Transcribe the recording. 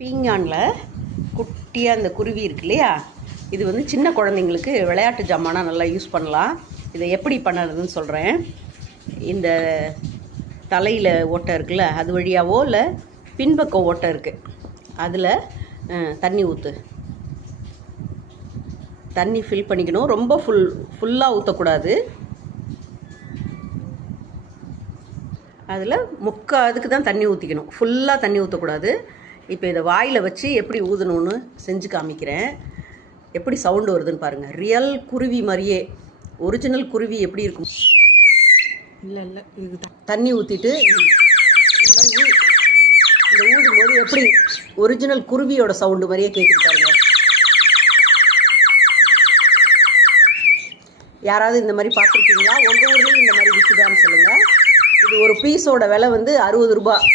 பீங்கானில் குட்டியாக அந்த குருவி இருக்கு இல்லையா? இது வந்து சின்ன குழந்தைங்களுக்கு விளையாட்டு ஜாமானாக நல்லா யூஸ் பண்ணலாம். இதை எப்படி பண்ணுறதுன்னு சொல்கிறேன் இந்த தலையில் ஓட்டை இருக்குல்ல அது வழியாவோ இல்லை பின்பக்கம் ஓட்டை இருக்குது அதில் தண்ணி ஊற்று தண்ணி ஃபில் பண்ணிக்கணும். ரொம்ப ஃபுல் ஃபுல்லாக ஊற்றக்கூடாது அதில் முக்கா அதுக்கு தான் தண்ணி ஊற்றிக்கணும் ஃபுல்லாக தண்ணி ஊற்றக்கூடாது இப்போ இதை வாயில் வச்சு எப்படி ஊதணும்னு செஞ்சு காமிக்கிறேன். எப்படி சவுண்டு வருதுன்னு பாருங்கள் ரியல் குருவி மாதிரியே ஒரிஜினல் குருவி எப்படி இருக்கும்? இல்லை இல்லை இதுதான். தண்ணி ஊற்றிட்டு இந்த ஊதும்போது எப்படி ஒரிஜினல் குருவியோட சவுண்டு மாதிரியே கேட்குது பாருங்க. யாராவது இந்த மாதிரி பார்த்துருக்கீங்களா? உங்கள் ஊர்லேயும் இந்த மாதிரி விற்குதான்னு சொல்லுங்கள் இது ஒரு பீஸோட விலை வந்து அறுபது ரூபாய்.